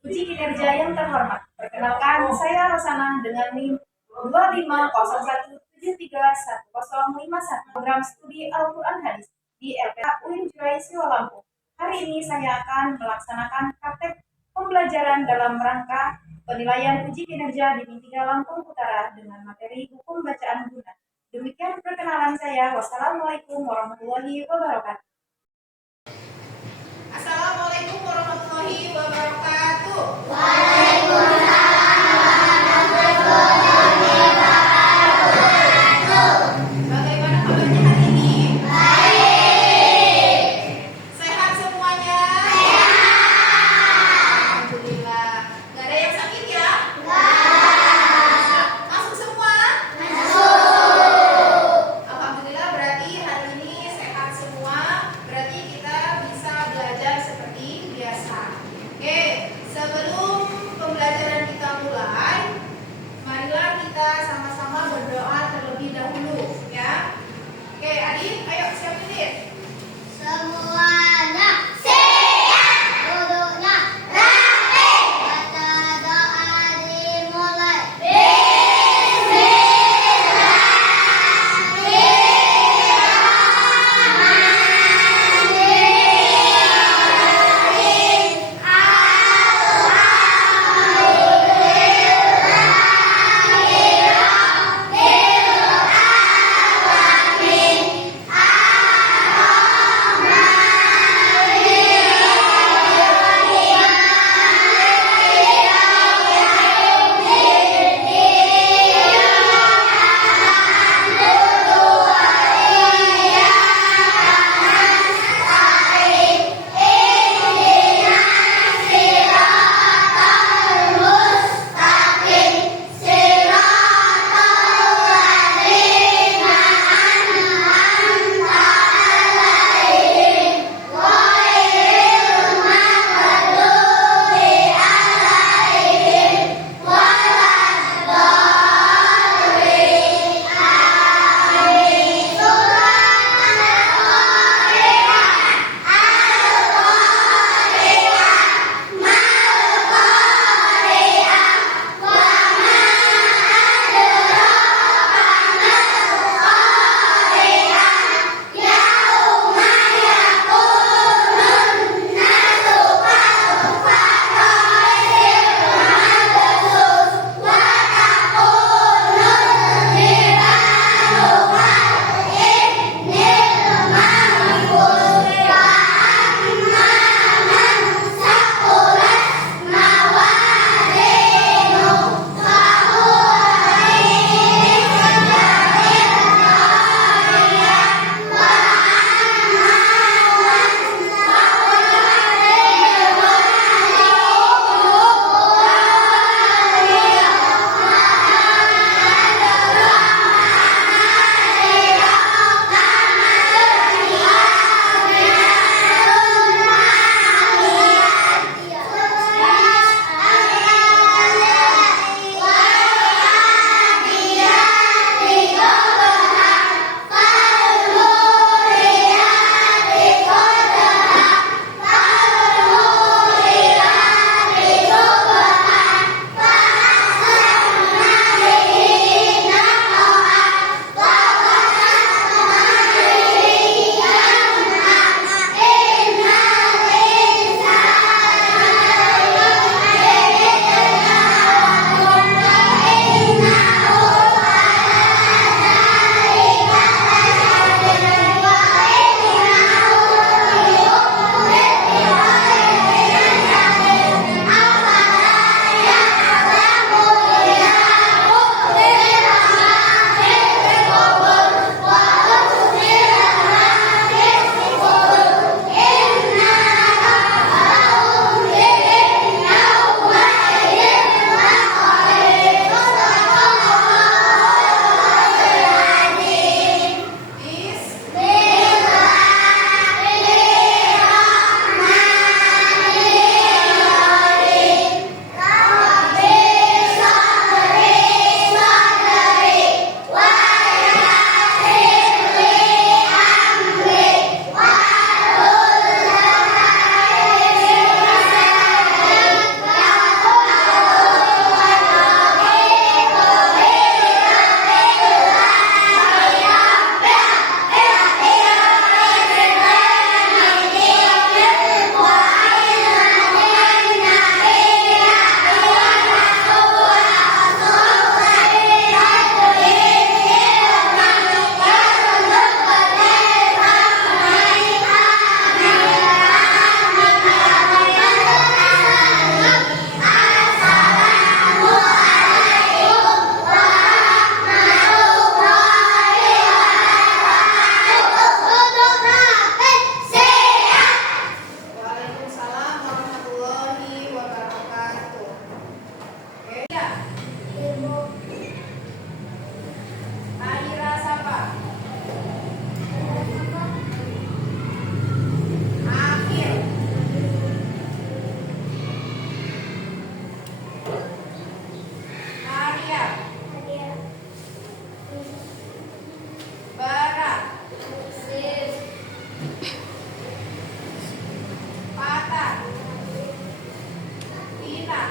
Uji kinerja yang terhormat. Perkenalkan, saya Rosana dengan NIM 2501731051 program studi Al-Quran Hadis di LPA UIN Jurai Siwa Lampung. Hari ini saya akan melaksanakan praktek pembelajaran dalam rangka penilaian uji kinerja di Mitiga Lampung Utara dengan materi hukum bacaan guna. Demikian perkenalan saya. Wassalamualaikum warahmatullahi wabarakatuh. Assalamualaikum warahmatullahi wabarakatuh. Bagaimana kabarnya hari ini? Sehat semuanya? Alhamdulillah. Gak ada yang sakit ya? Masuk semua? Alhamdulillah, berarti hari ini sehat semua. Berarti kita bisa belajar seperti biasa. Oke, sebelum Rina,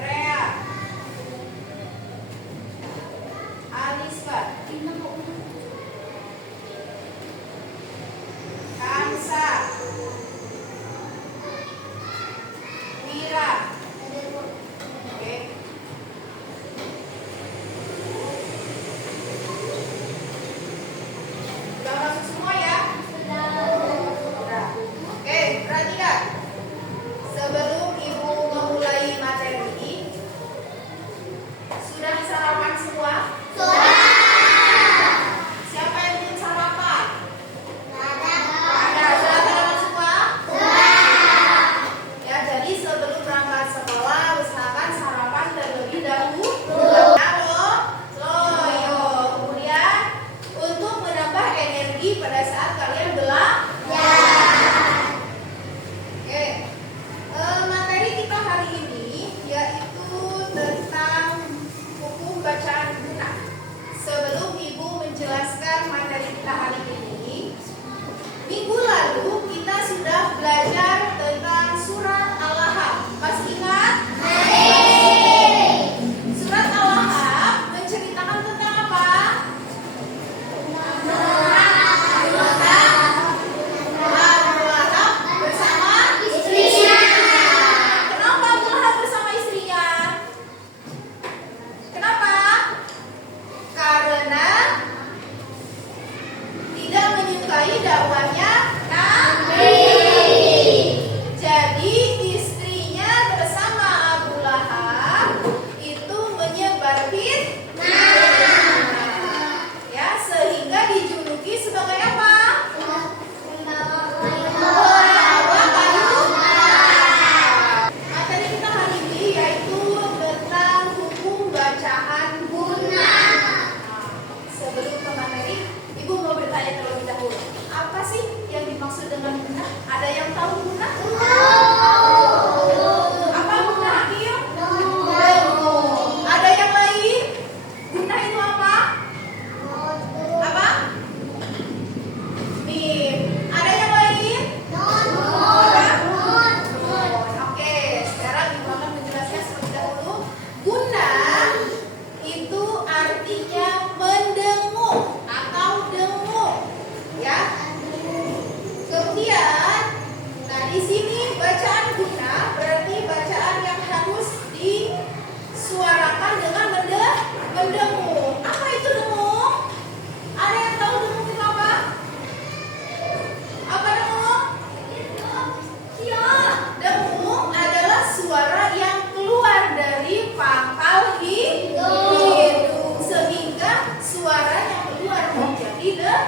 Rea, Alisfa, Kansa, Wira. Oke. Sudah masuk semua ya? Sudah. Oke, perhatikan. Sebelum Ibu memulai materi, sudah sarapan semua? Siapa yang belum sarapan? Ada. Sudah sarapan semua? Ya, jadi sebelum berangkat sekolah, usahakan sarapan terlebih dahulu. Loyo. Kemudian untuk menambah energi pada saat kalian belajar. Oke. Materi kita hari ini yaitu tentang hukum bacaan guna. Sebelum Ibu menjelaskan materi kita hari ini, minggu lalu kita sudah belajar tentang surat Al-Lahab. Masih ingat? Surat Al-Lahab menceritakan tentang apa? Abu Lahab bersama istrinya. Kenapa Abu Lahab bersama istrinya? Kenapa? Karena tidak menyukai dakwahnya Nabi. Jadi istrinya bersama Abu Lahab itu menyebar fitnah. Ya, sehingga dijuluki sebagai apa? Materi kita hari ini yaitu tentang hukum bacaan guna. Sebelum ke materi, Ibu mau bertanya terlebih dahulu. Apa sih yang dimaksud dengan guna? Ada yang tahu guna? Apa guna, Hakim? Ada yang lain? Guna itu apa? Apa? Mim. Ada yang lain? Apa? Oke, sekarang Ibu akan menjelaskan terlebih dahulu. Guna itu artinya mendengung atau dengung, ya. Kemudian, nah di sini bacaan guna berarti bacaan yang harus disuarakan dengan mendengung. Apa itu dengung? Ada yang tahu dengung itu apa? Apa dengung? Ya, dengung adalah suara yang keluar dari pangkal hidung sehingga suara yang keluar menjadi dengung.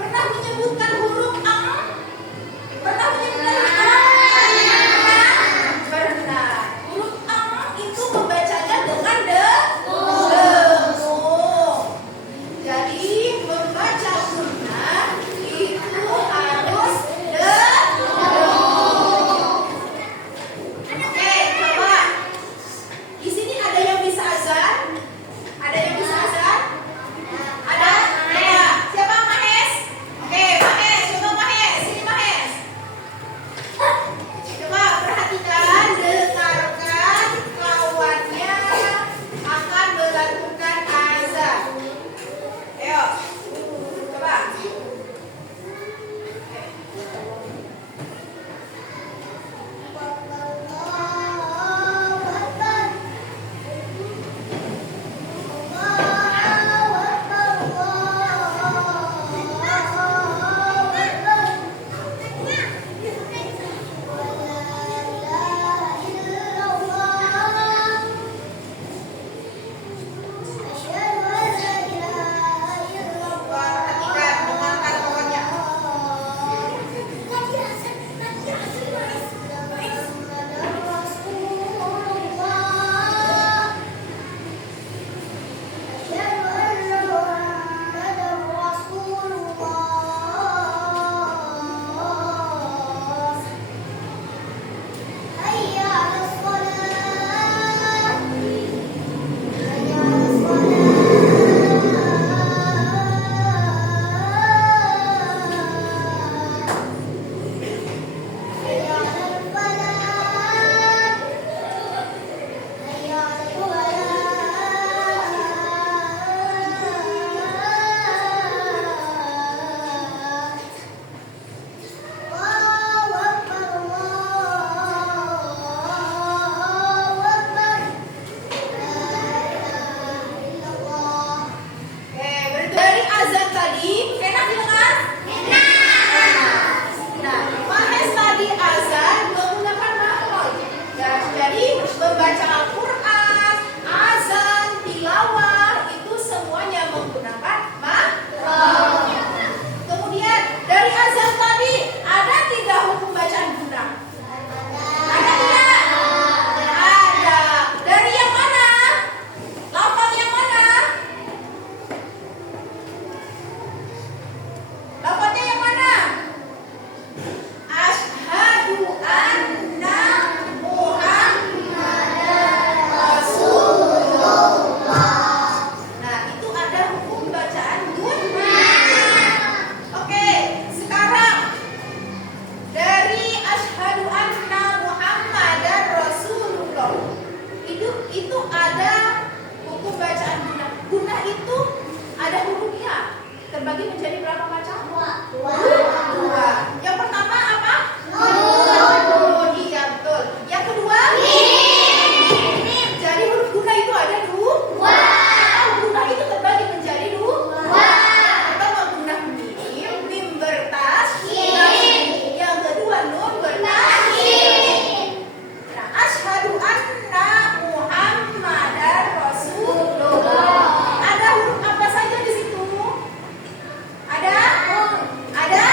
Pernah menyebutkan huruf ang? Pernah menyebutkan huruf ang? Pernah. Huruf ang itu membacanya dengan terbagi menjadi berapa macam? Dua. Dua. Yang pertama apa? Nun. Iya betul. Yang kedua? Mim. Jadi huruf guna itu ada dua. Guna itu terbagi menjadi dua. Pertama guna mim, mim bertasydid. Yang kedua nun bertasydid. Nah, asyhadu anna Muhammadar Rasulullah. Ada huruf apa saja di situ? Ada?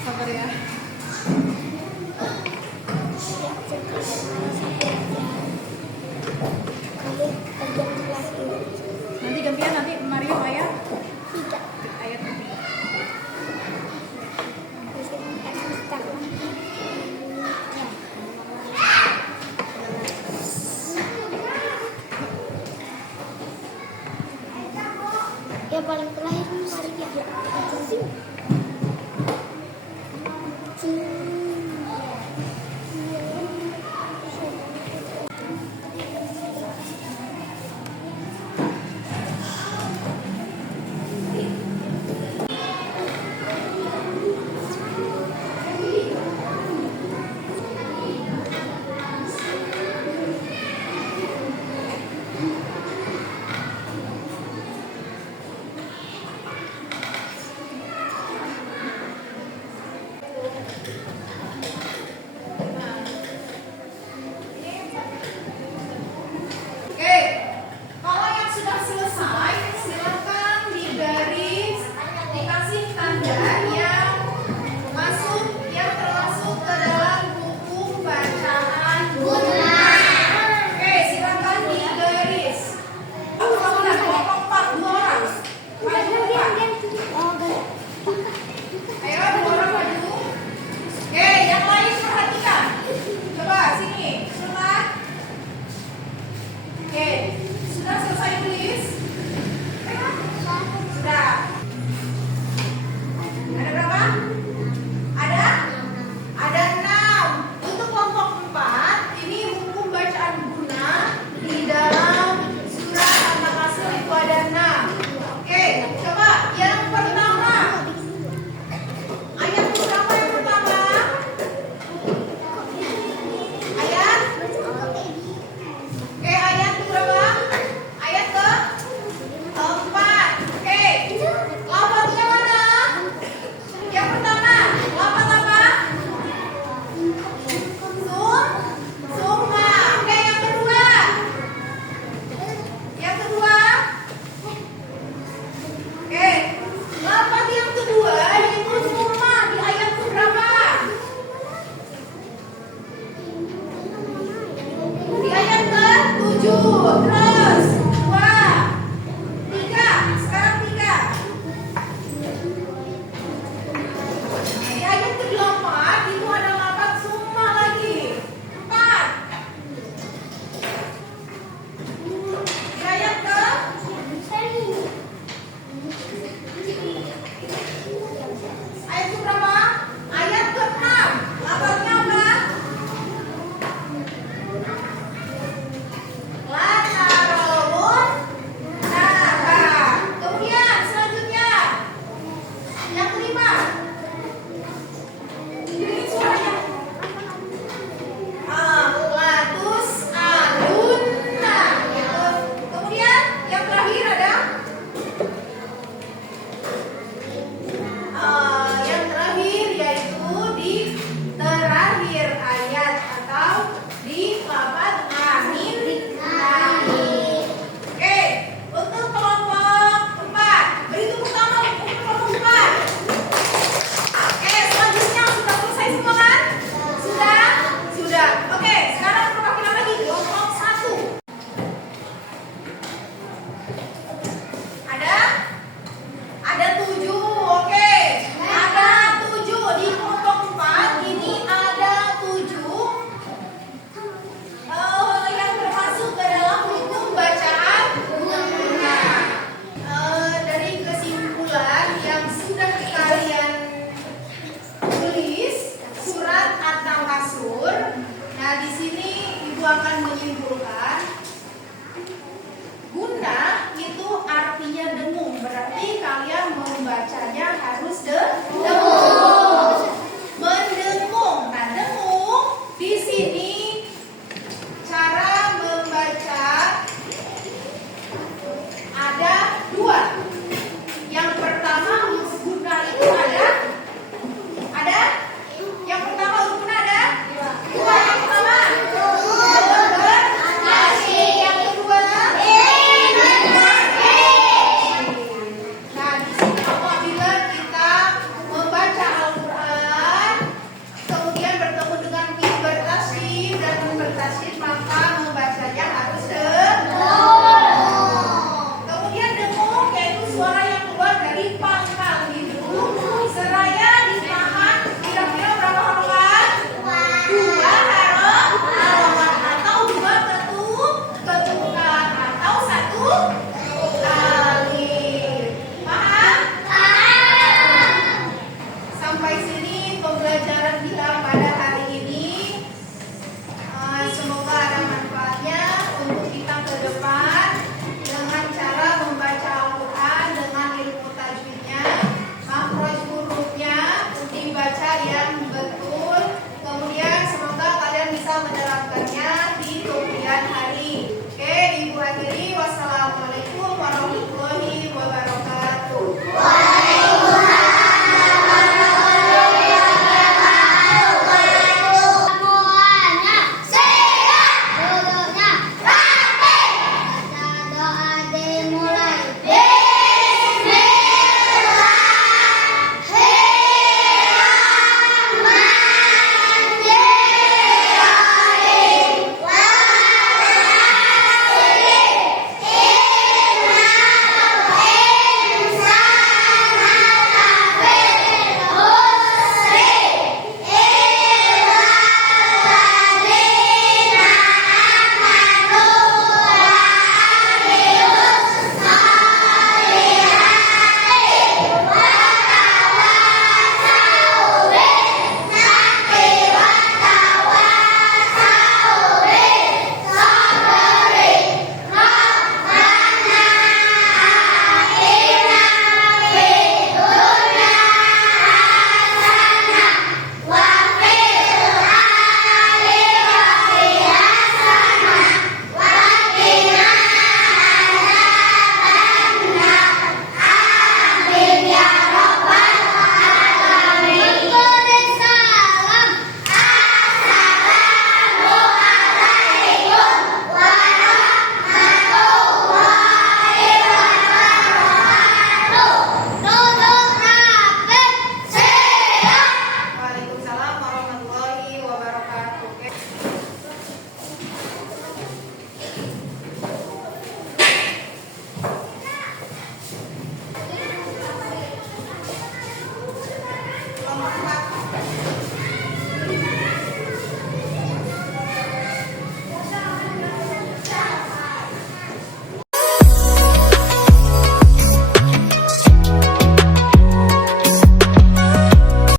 Sabar ya. Nanti gantian, nanti Mario ayat 3. Yang paling terakhir Maria. Nah, di sini Ibu akan menyimpulkan